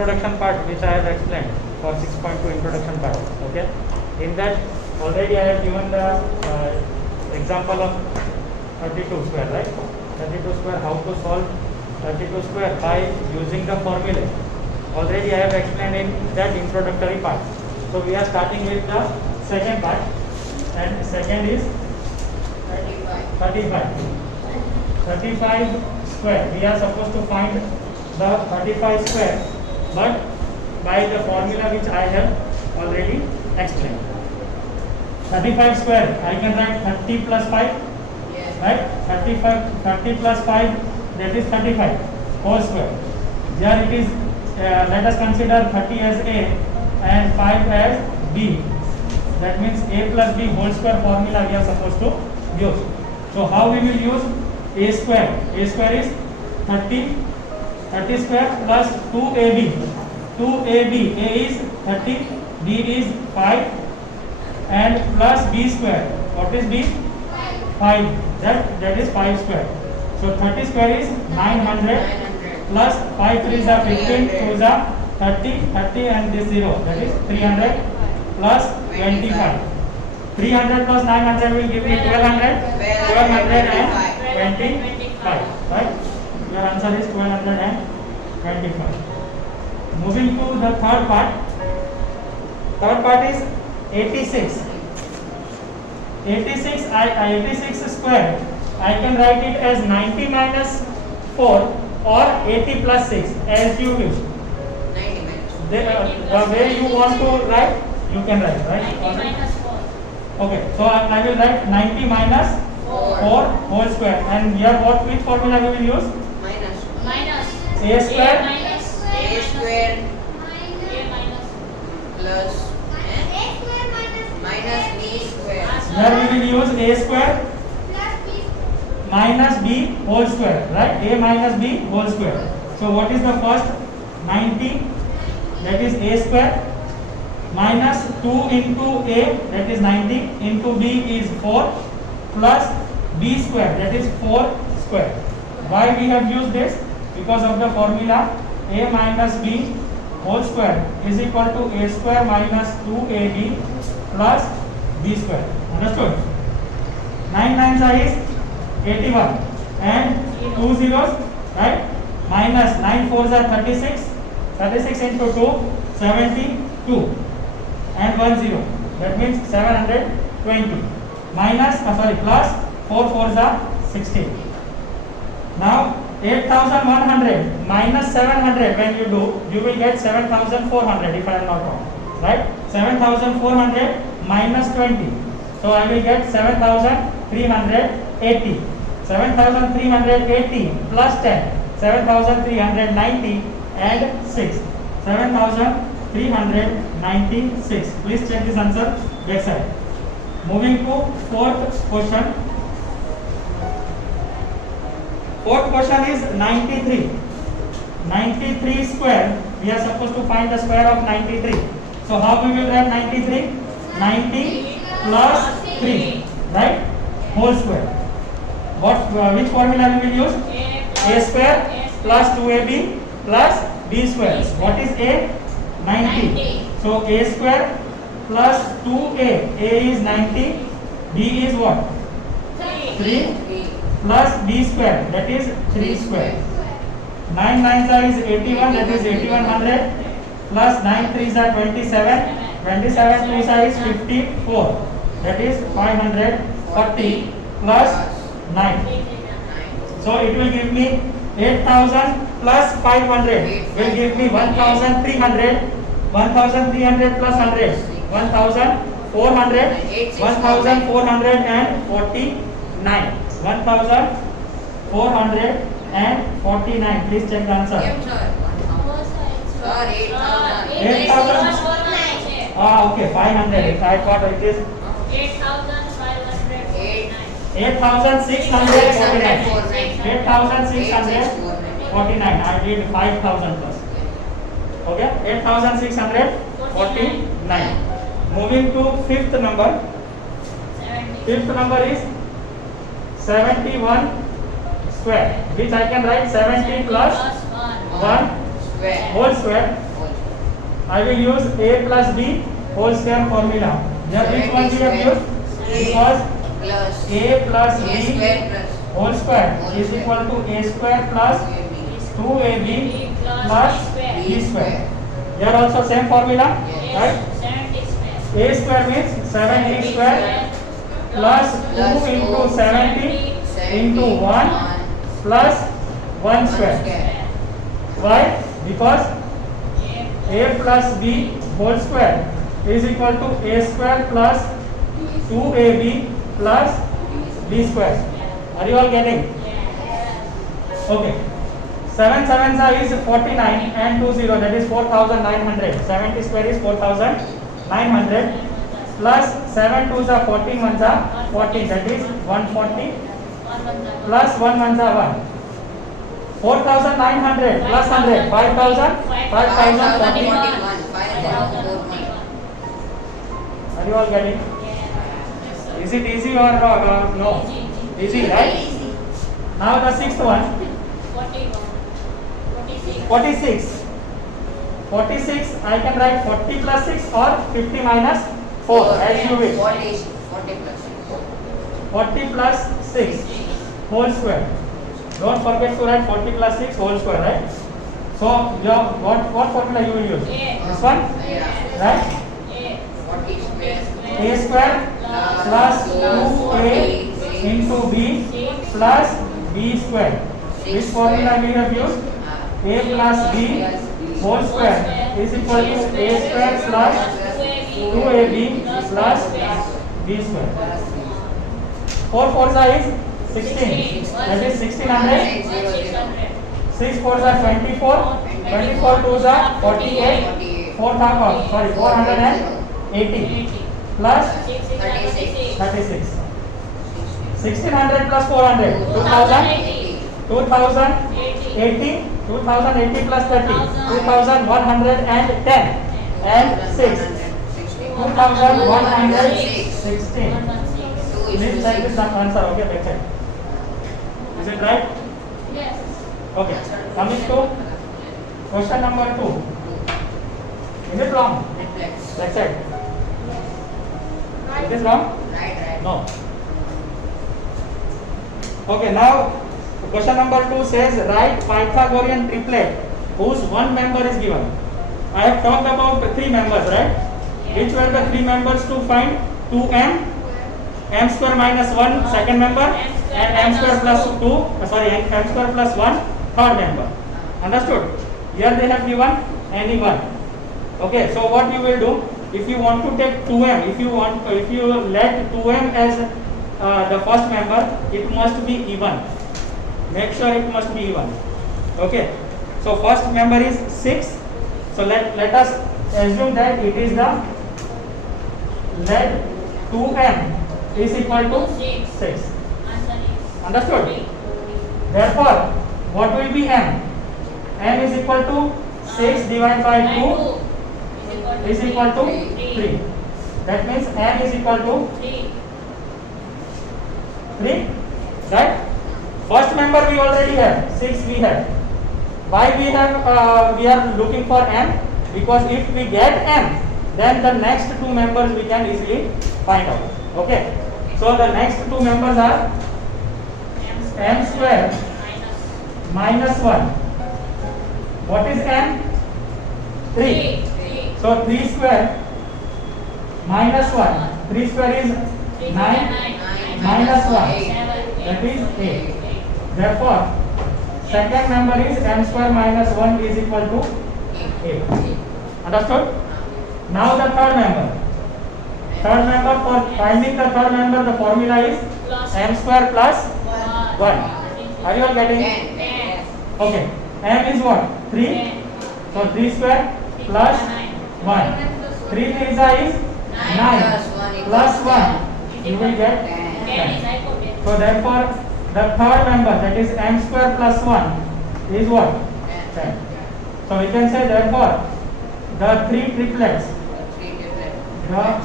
introduction part which I have explained for 6.2 introduction part. Okay, in that already I have given the example of 32 square, right? 32 square, how to solve 32 square by using the formula. Already I have explained in that introductory part. So we are starting with the second part, and second is 35. 35 square. We are supposed to find the 35 square, but by the formula which I have already explained. 35 square, I can write 30 plus 5, right? 30 plus 5, that is 35 whole square. Here it is, let us consider 30 as A and 5 as B. That means A plus B whole square formula we are supposed to use. So how we will use A square? A square is 30 square plus 2AB. 2AB, A is 30, B is 5, and plus B square. What is B? 5. That is 5 square. So 30 square is 900 plus 5 3 is 15, 2 is 30, and this 0. That is 300 plus 25. 300 plus 900 will give me 1225. Right? Your answer is 1225. Moving to the third part. Third part is 86. 86 square. I can write it as 90 minus 4 or 80 plus 6 as you wish. 90 minus 4. The way you want to write, you can write, right? 90 minus 4. Okay, so I will write 90 minus 4 whole square. And here which formula we will use? Minus A square minus A square A minus plus minus B square. here we will use A square minus B whole square, right? A minus B whole square. So what is the first? 90, that is A square, minus 2 into A, that is 90, into B is 4, plus B square, that is 4 square. Why we have used this? Because of the formula A minus B whole square is equal to A square minus 2AB plus B square. Understood? 9 nines is 81 and 2 zeros, right? Minus 9 fours are 36. 36 into 2, 72 and 1 0. That means 720. Plus 4 fours are 16. Now 8100 minus 700, when you do, you will get 7400 if I am not wrong, right? 7400 minus 20. So I will get 7380. 7380 plus 10, 7390 and 6. 7396. Please check this answer back side. Moving to fourth question. Fourth question is 93. 93 square. We are supposed to find the square of 93. So how we will write 93? 90 plus 3, right? Whole square. Which formula we will use? A square plus 2AB plus B square. What is A? 90. So A square plus 2A. A is 90. B is what? 3 plus B square. That is 3 square. 9 nines is 81. That is 8100. Plus 9 threes are 27. 27 twos is 54. That is 540 plus 9. So it will give me 8000 plus 500 will give me 1300. 1300 plus 100, 1400, 1449. 1449. Please check the answer. Sir, 8,000. Okay, 500. I thought it is 8,549. 8,649. 8,649. I did 5,000 plus. Okay, 8,649. Moving to fifth number. Fifth number is 71 square, which I can write 70 plus 1 whole square. I will use a plus b whole square formula. Here which one we have used? Because Plus a plus a b square plus whole square is equal to a square plus 2ab plus b square. Here also same formula, right? 70 square. A square means 70 square plus 2 into 70 into 1 plus 1 square. Why? Because a plus b whole square is equal to a square plus 2ab plus b square. Are you all getting? Okay. 7 sevens are is 49 and 2 0, that is 4900. 70 square is 4900 plus 7 twos are 14 ones are 14, that is 140 plus 1 ones are 1. 4900 plus 100, 5000, 5040. 5041. Are you all getting? Is it easy or no? Easy, right? Now the sixth one. 46. 46, I can write 40 plus 6 or 50 minus 4 as you wish. 40 plus 40 plus 6 whole square. Don't forget to write 40 plus 6 whole square, right? So, what formula you will use? This one, right? 40 square A square plus 2a into b plus b square. Which formula we have used? A plus b whole square is equal to a square plus 2ab plus b square. 4 fours are is 16. That is 1600. 6 fours are 24. 24 twos are 48. 4 sorry 480 plus 36. 1600 plus 400 2000. 2080. 2080 plus 30 2110 and 6 2116. Please check this answer. Okay, let's check. Is it right? Yes. Okay. Coming to question number 2. Is it wrong? Let's check. It is wrong? Right. No. Okay, now question number 2 says write Pythagorean triplet whose one member is given. I have talked about the 3 members, right? Which were the 3 members to find? 2m, m square minus 1 second member, and m square plus 2, m square plus 1 third member. Understood? Here they have given any one. Okay, so what you will do? If you want to take 2m, if you let 2m as the first member, it must be even. Make sure it must be even. Okay. So first member is 6. So let us assume that it is the let 2m is equal to 6. Understood? Therefore, what will be m? M is equal to 6 divided by 2 is equal to 3. That means m is equal to 3. Right? First member we already have, 6 we have. Why we are looking for m? Because if we get m, then the next 2 members we can easily find out. Okay. So the next 2 members are m square minus 1. What is m? 3. So 3 square minus 1. 3 square is 9 minus 1. That is 8. Therefore, second member is m square minus 1 is equal to 8. Understood? Now the third member. Third member, for finding the third member, the formula is m square plus 1. Are you all getting it? Okay. M is what? 3. So 3 square plus 1. 3 3 is 9 plus 1. You will get 10. So therefore, the third member, that is m square plus 1, is what? 10. So we can say therefore, the 3 triplets, the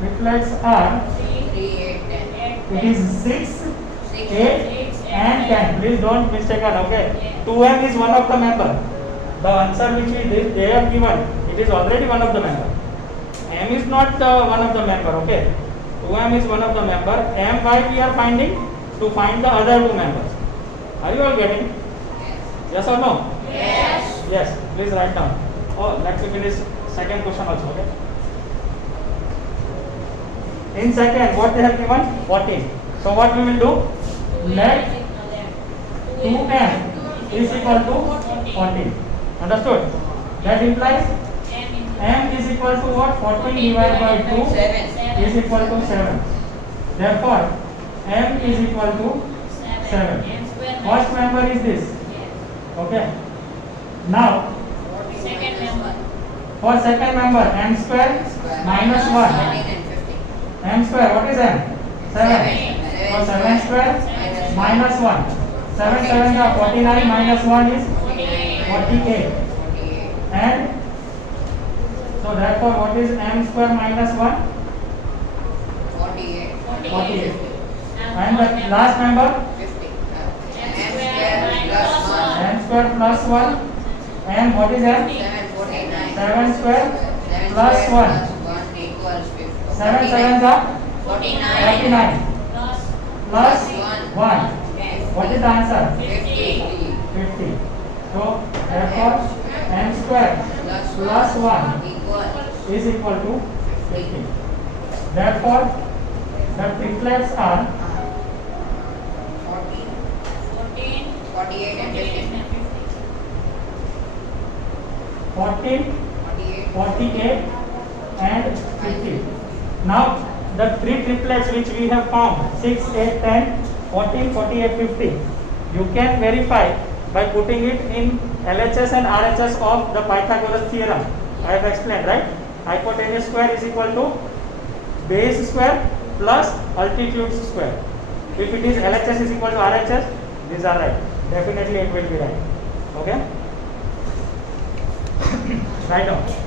triplets are 3, 8, 10. It is 6, 8 and can. Please don't mistake it, okay? 2m is one of the member. The answer which they have given, it is already one of the member. M is not one of the member, okay? 2m is one of the member. M why we are finding? To find the other two members. Are you all getting? Yes or no? Yes. Yes. Please write down. Oh, let's finish second question also, okay? In second, what they have given? 14. So what we will do? Let 2m is equal to 14. Understood? That implies m is equal to what? 14 divided by 2 is equal to 7. Therefore, m is equal to 7. First member is this. Okay. Now, Second member. for second member, m square minus 1. 14 and 50. M square, what is m? 7. So 7 square minus 1. 7 7 are 49 minus 1 is 48. 48. And so therefore what is m square minus 1? 48. 48. And the last member? 50. M square plus 1. And what is m? 749. 7 square 7 plus square 1. plus 1 equals 50. 7 7 are 49 plus 1. What is the answer? 50. 50. So therefore m square plus 1 equals is equal to 50. Therefore the triplets are 40, 48 and 50. 14, 48. 48 and 50. Now the three triplets which we have found 6, 8, 10, 14, 48, 50. You can verify by putting it in LHS and RHS of the Pythagoras theorem. I have explained, right? Hypotenuse square is equal to base square plus altitude square. If it is LHS is equal to RHS, these are right. Definitely it will be right. Okay? Write down.